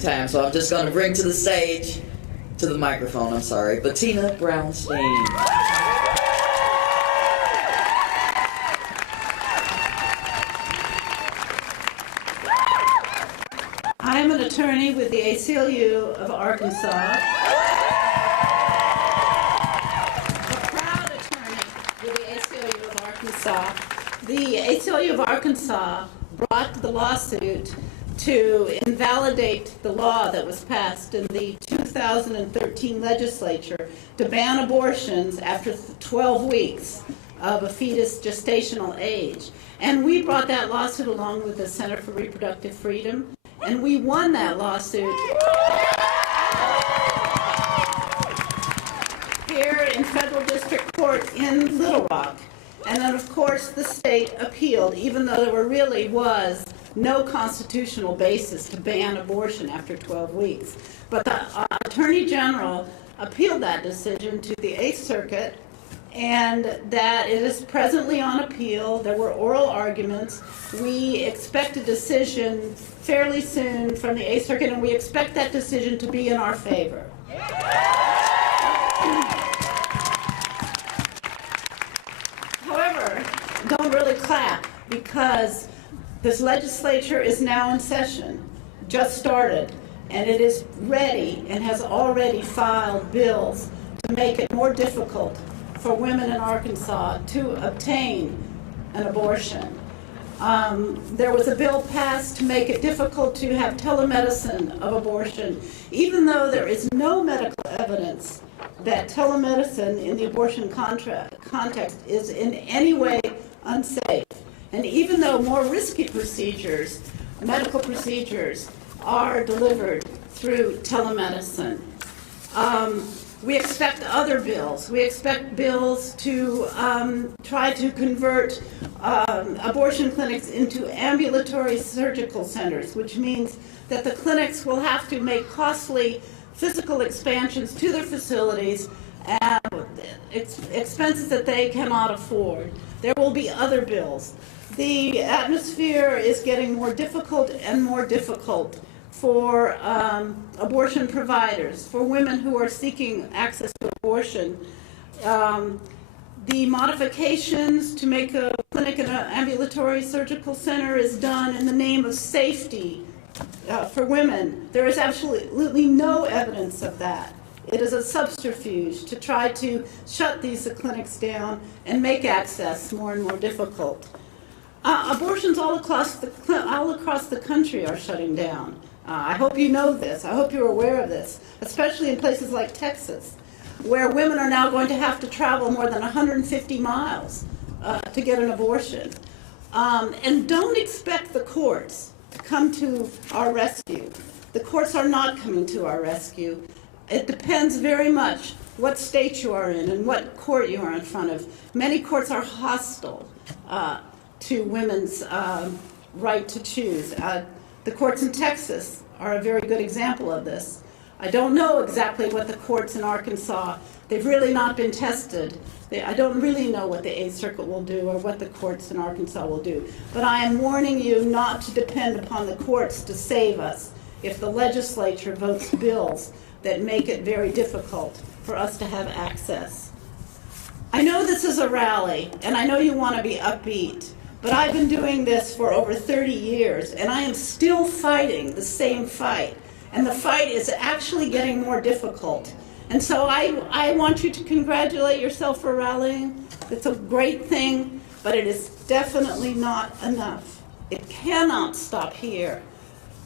time, so I'm just going to bring to the stage, to the microphone, I'm sorry, Bettina Brownstein. I'm an attorney with the ACLU of Arkansas. A proud attorney with the ACLU of Arkansas. The ACLU of Arkansas brought the lawsuit to invalidate the law that was passed in the 2013 legislature to ban abortions after 12 weeks of a fetus gestational age. And we brought that lawsuit along with the Center for Reproductive Freedom, and we won that lawsuit here in federal district court in Little Rock. And then, of course, the state appealed, even though there really was no constitutional basis to ban abortion after 12 weeks. But the Attorney General appealed that decision to the Eighth Circuit, and that it is presently on appeal. There were oral arguments. We expect a decision fairly soon from the Eighth Circuit, and we expect that decision to be in our favor. However, don't really clap, because this legislature is now in session, just started, and it is ready and has already filed bills to make it more difficult for women in Arkansas to obtain an abortion. There was a bill passed to make it difficult to have telemedicine of abortion, even though there is no medical evidence that telemedicine in the abortion context is in any way unsafe. And even though more risky procedures, medical procedures, are delivered through telemedicine. We expect other bills. We expect bills to try to convert abortion clinics into ambulatory surgical centers, which means that the clinics will have to make costly physical expansions to their facilities and expenses that they cannot afford. There will be other bills. The atmosphere is getting more difficult and more difficult for abortion providers, for women who are seeking access to abortion. The modifications to make a clinic an ambulatory surgical center is done in the name of safety for women. There is absolutely no evidence of that. It is a subterfuge to try to shut these clinics down and make access more and more difficult. Abortions all across the country are shutting down. I hope you know this. I hope you're aware of this, especially in places like Texas, where women are now going to have to travel more than 150 miles to get an abortion. And don't expect the courts to come to our rescue. The courts are not coming to our rescue. It depends very much what state you are in and what court you are in front of. Many courts are hostile to women's right to choose. The courts in Texas are a very good example of this. I don't know exactly what the courts in Arkansas, they've really not been tested. I don't really know what the Eighth Circuit will do or what the courts in Arkansas will do. But I am warning you not to depend upon the courts to save us if the legislature votes bills that make it very difficult for us to have access. I know this is a rally, and I know you want to be upbeat, but I've been doing this for over 30 years, and I am still fighting the same fight. And the fight is actually getting more difficult. And so I want you to congratulate yourself for rallying. It's a great thing, but it is definitely not enough. It cannot stop here.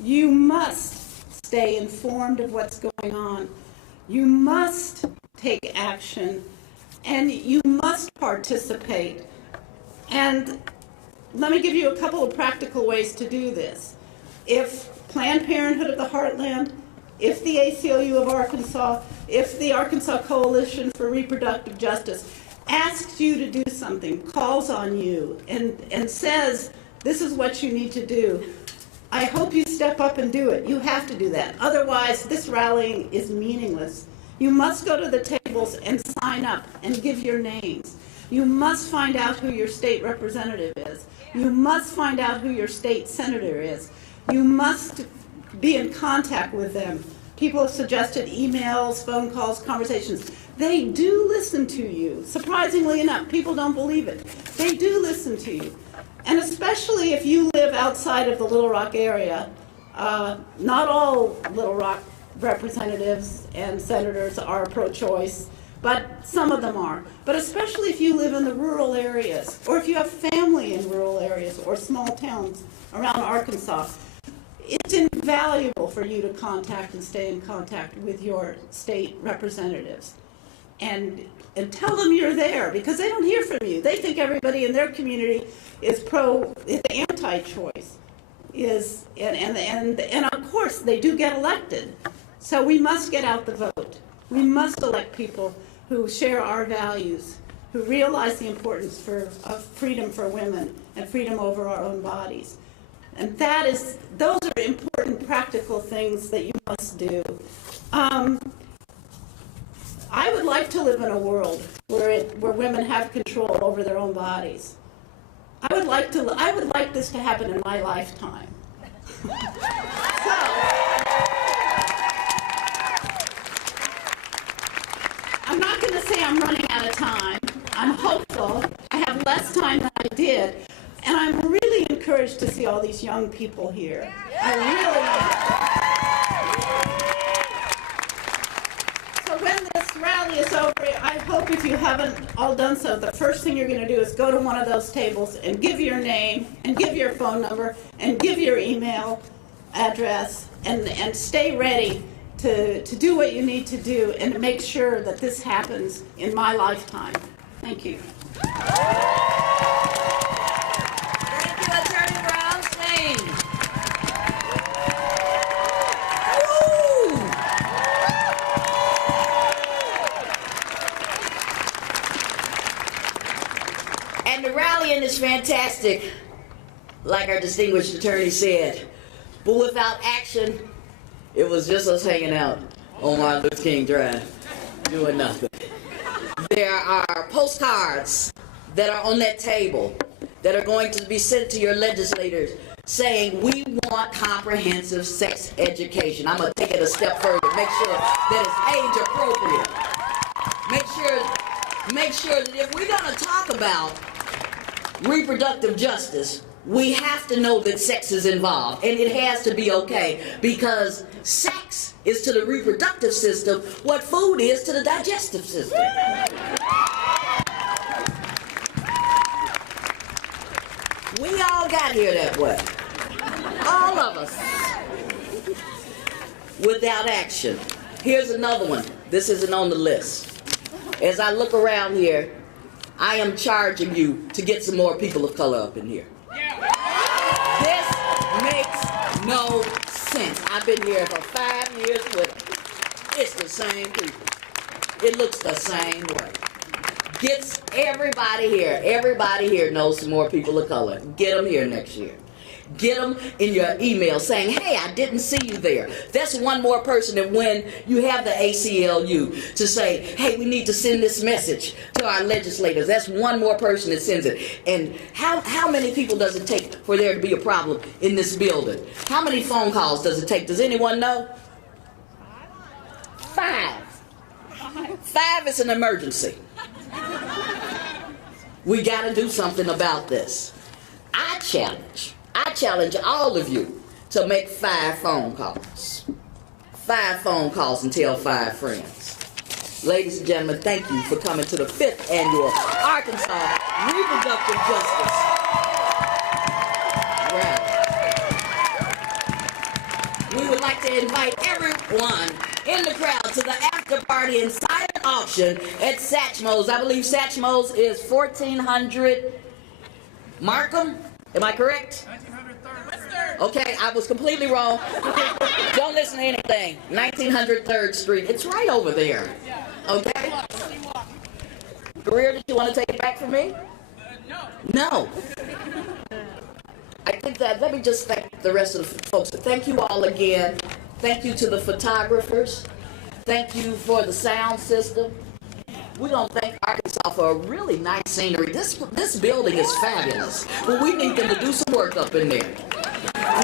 You must stay informed of what's going on. You must take action, and you must participate. And let me give you a couple of practical ways to do this. If Planned Parenthood of the Heartland, if the ACLU of Arkansas, if the Arkansas Coalition for Reproductive Justice asks you to do something, calls on you, and says, this is what you need to do, I hope you step up and do it. You have to do that. Otherwise, this rallying is meaningless. You must go to the tables and sign up and give your names. You must find out who your state representative is. You must find out who your state senator is. You must be in contact with them. People have suggested emails, phone calls, conversations. They do listen to you. Surprisingly enough, people don't believe it. They do listen to you. And especially if you live outside of the Little Rock area, not all Little Rock representatives and senators are pro-choice, but some of them are. But especially if you live in the rural areas, or if you have family in rural areas or small towns around Arkansas, it's invaluable for you to contact and stay in contact with your state representatives. And tell them you're there, because they don't hear from you. They think everybody in their community is anti-choice. And of course, they do get elected. So we must get out the vote. We must elect people who share our values, who realize the importance of freedom for women and freedom over our own bodies. And those are important practical things that you must do. I would like to live in a world where women have control over their own bodies. I would like this to happen in my lifetime. I'm not going to say I'm running out of time. I'm hopeful. I have less time than I did. And I'm really encouraged to see all these young people here. I really am. So when this rally is over, I hope if you haven't all done so, the first thing you're going to do is go to one of those tables and give your name and give your phone number and give your email address and stay ready to do what you need to do and to make sure that this happens in my lifetime. Thank you. And the rallying is fantastic, like our distinguished attorney said. But without action, it was just us hanging out on Martin Luther King Drive, doing nothing. There are postcards that are on that table that are going to be sent to your legislators saying, we want comprehensive sex education. I'm going to take it a step further, make sure that it's age appropriate. Make sure that if we're going to talk about reproductive justice, we have to know that sex is involved, and it has to be okay, because sex is to the reproductive system what food is to the digestive system. We all got here that way. All of us. Without action. Here's another one. This isn't on the list. As I look around here, I am charging you to get some more people of color up in here. This makes no sense. I've been here for 5 years with them. It's the same people. It looks the same way. Get everybody here knows some more people of color. Get them here next year. Get them in your email saying, hey, I didn't see you there. That's one more person that when you have the ACLU to say, hey, we need to send this message to our legislators. That's one more person that sends it. And how many people does it take for there to be a problem in this building? How many phone calls does it take? Does anyone know? 5. 5 is an emergency. We got to do something about this. I challenge all of you to make 5 phone calls. 5 phone calls and tell 5 friends. Ladies and gentlemen, thank you for coming to the 5th annual Arkansas Reproductive Justice Rally. We would like to invite everyone in the crowd to the after party and silent auction at Satchmo's. I believe Satchmo's is 1400 Markham. Am I correct? 1903rd. Okay, I was completely wrong. Don't listen to anything. 1903rd Street. It's right over there. Okay? Career, did you want to take it back from me? No. I think that, let me just thank the rest of the folks. Thank you all again. Thank you to the photographers. Thank you for the sound system. We're going to thank Arkansas for a really nice scenery. This building is fabulous, but we need them to do some work up in there.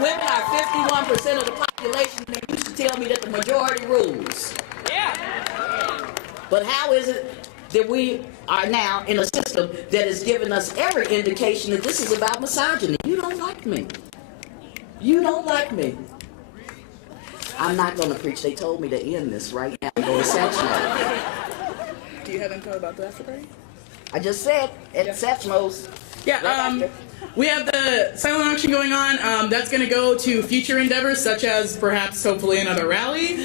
Women are 51% of the population. population, they used to tell me that the majority rules. But how is it that we are now in a system that is giving us every indication that this is about misogyny? You don't like me. You don't like me. I'm not going to preach. They told me to end this right now and go to Satchmo. Do you have info about the after party? I just said at Satchmo's. Yeah, we have the silent auction going on. That's going to go to future endeavors, such as perhaps, hopefully, another rally,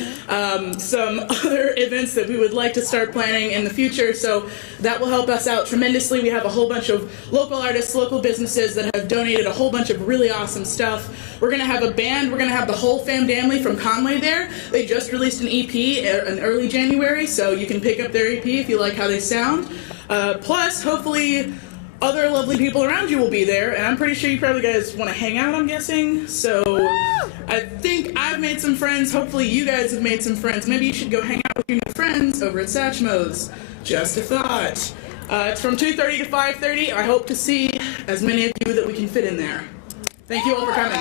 some other events that we would like to start planning in the future. So that will help us out tremendously. We have a whole bunch of local artists, local businesses that have donated a whole bunch of really awesome stuff. We're going to have a band. We're going to have the whole family from Conway there. They just released an EP in early January, so you can pick up their EP if you like how they sound. Plus, hopefully, other lovely people around you will be there, and I'm pretty sure you probably guys want to hang out, I'm guessing. So I think I've made some friends. Hopefully you guys have made some friends. Maybe you should go hang out with your new friends over at Satchmo's. Just a thought. It's from 2:30 to 5:30. I hope to see as many of you that we can fit in there. Thank you all for coming.